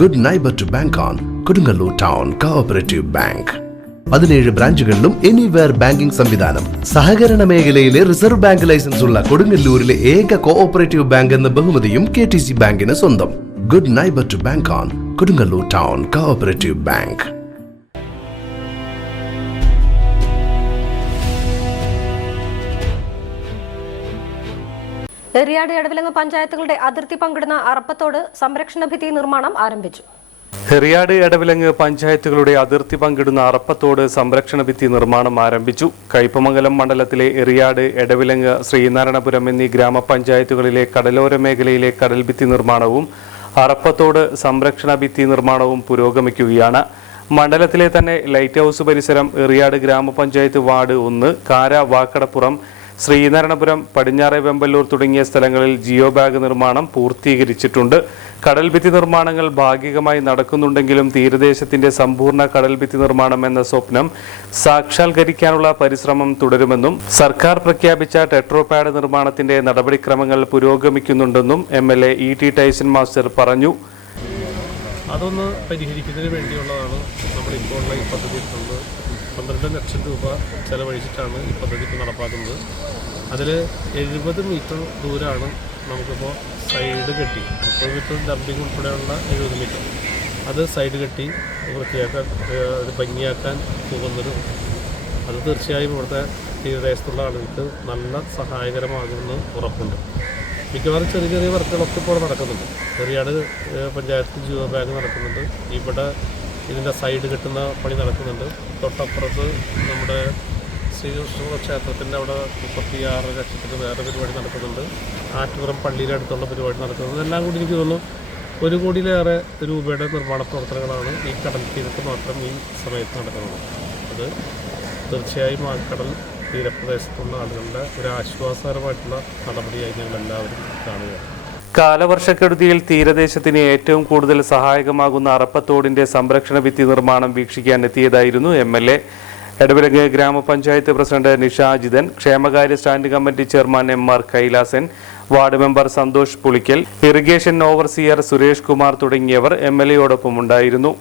Good neighbour to bank on Kodungallur town cooperative bank. 17 ബ്രാഞ്ചുകളിലും anywhere banking സംവിധാനം. സഹകരണ മേഖലയിലെ റിസർവ് ബാങ്ക് ലൈസൻസ് ഉള്ള കൊടുങ്ങല്ലൂരിലെ ഏക കോഓപ്പറേറ്റീവ് ബാങ്ക് എന്ന ബഹുമതിയും KTC ബാങ്കിന് സ്വന്തം. Good neighbour to bank on Kodungallur town cooperative bank. Eriyad Edavilangu പഞ്ചായത്തുകളുടെ അതിർത്തി പങ്കിടുന്ന അറപ്പത്തോട് സംരക്ഷണ ഭിത്തി നിർമ്മാണം ആരംഭിച്ചു. എറിയാട് എടവിലങ്ങ് പഞ്ചായത്തുകളുടെ അതിർത്തി പങ്കിടുന്ന അറപ്പത്തോട് സംരക്ഷണ ഭിത്തി നിർമ്മാണം ആരംഭിച്ചു. കയ്പമംഗലം മണ്ഡലത്തിലെ എറിയാട്, എടവിലങ്ങ്, ശ്രീനാരായണപുരം എന്നീ ഗ്രാമപഞ്ചായത്തുകളിലെ കടലോര മേഖലയിലെ കടൽഭിത്തി നിർമ്മാണവും അറപ്പത്തോട് സംരക്ഷണ ഭിത്തി നിർമ്മാണവും പുരോഗമിക്കുകയാണ്. മണ്ഡലത്തിലെ തന്നെ ലൈറ്റ് ഹൗസ് പരിസരം, എറിയാട് ഗ്രാമപഞ്ചായത്ത് വാർഡ് 1, കാര, വാക്കടപ്പുറം, ശ്രീനാരായണപുരം, പടിഞ്ഞാറെ വെമ്പല്ലൂർ തുടങ്ങിയ സ്ഥലങ്ങളിൽ ജിയോ ബാഗ് നിർമ്മാണം പൂർത്തീകരിച്ചിട്ടുണ്ട്. കടൽഭിത്തി നിർമ്മാണങ്ങൾ ഭാഗികമായി നടക്കുന്നുണ്ടെങ്കിലും തീരദേശത്തിന്റെ സമ്പൂർണ്ണ കടൽഭിത്തി നിർമ്മാണം എന്ന സ്വപ്നം സാക്ഷാത്കരിക്കാനുള്ള പരിശ്രമം തുടരുമെന്നും സർക്കാർ പ്രഖ്യാപിച്ച ടെട്രോപാഡ് നിർമ്മാണത്തിന്റെ നടപടിക്രമങ്ങൾ പുരോഗമിക്കുന്നുണ്ടെന്നും MLA E.T. ടൈസൺ മാസ്റ്റർ പറഞ്ഞു. അതൊന്ന് പരിഹരിക്കുന്നതിന് വേണ്ടിയുള്ളതാണ് നമ്മളിപ്പോൾ ഈ പദ്ധതി എടുക്കുന്നത്. 12 ലക്ഷം രൂപ ചെലവഴിച്ചിട്ടാണ് ഈ പദ്ധതി നടപ്പാക്കുന്നത്. അതിൽ 70 മീറ്റർ ദൂരമാണ് നമുക്കിപ്പോൾ സൈഡ് കെട്ടി, 30 മീറ്റർ ഡംപിങ് ഉൾപ്പെടെയുള്ള 70 മീറ്റർ അത് സൈഡ് കെട്ടി വൃത്തിയാക്കാൻ, അത് ഭംഗിയാക്കാൻ പോകുന്നതും അത് തീർച്ചയായും ഇവിടുത്തെ തീരദേശത്തുള്ള ആളുകൾക്ക് നല്ല സഹായകരമാകുമെന്ന് ഉറപ്പുണ്ട്. മിക്കവാറും ചെറിയ ചെറിയ വർക്കുകളൊക്കെ ഇപ്പോൾ നടക്കുന്നുണ്ട്. എറിയാട് പഞ്ചായത്ത് ജിയോ ബാഗ് നടക്കുന്നുണ്ട്. ഇവിടെ ഇതിൻ്റെ സൈഡ് കെട്ടുന്ന പണി നടക്കുന്നുണ്ട്. തൊട്ടപ്പുറത്ത് നമ്മുടെ ശ്രീകൃഷ്ണ ക്ഷേത്രത്തിൻ്റെ അവിടെ 36 ലക്ഷത്തിന് വേറെ പരിപാടി നടക്കുന്നുണ്ട്. ആറ്റുപുറം പള്ളിയുടെ അടുത്തുള്ള പരിപാടി നടക്കുന്നുണ്ട്. എല്ലാം കൂടി എനിക്ക് തോന്നുന്നു 1 കോടിയിലേറെ രൂപയുടെ നിർമ്മാണ പ്രവർത്തനങ്ങളാണ് ഈ കടൽ തീരത്ത് മാത്രം ഈ സമയത്ത് നടക്കുന്നത്. അത് തീർച്ചയായും ആ കടൽ തീരപ്രദേശത്തുള്ള ആളുകളുടെ ഒരു ആശ്വാസകരമായിട്ടുള്ള നടപടിയായി ഞങ്ങൾ എല്ലാവരും കാണുകയാണ്. കാലവർഷക്കെടുതിയിൽ തീരദേശത്തിന് ഏറ്റവും കൂടുതൽ സഹായകമാകുന്ന അറപ്പത്തോടിന്റെ സംരക്ഷണ ഭിത്തി നിർമ്മാണം വീക്ഷിക്കാൻ എത്തിയതായിരുന്നു MLA. എടവിലങ്ങ് ഗ്രാമപഞ്ചായത്ത് പ്രസിഡന്റ് നിഷ അജിതൻ, ക്ഷേമകാര്യ standing committee chairman MR Kailasan, ward member Santhosh Pulikkal, irrigation overseer Suresh Kumar തുടങ്ങിയവർ MLAയോടൊപ്പം ഉണ്ടായിരുന്നു.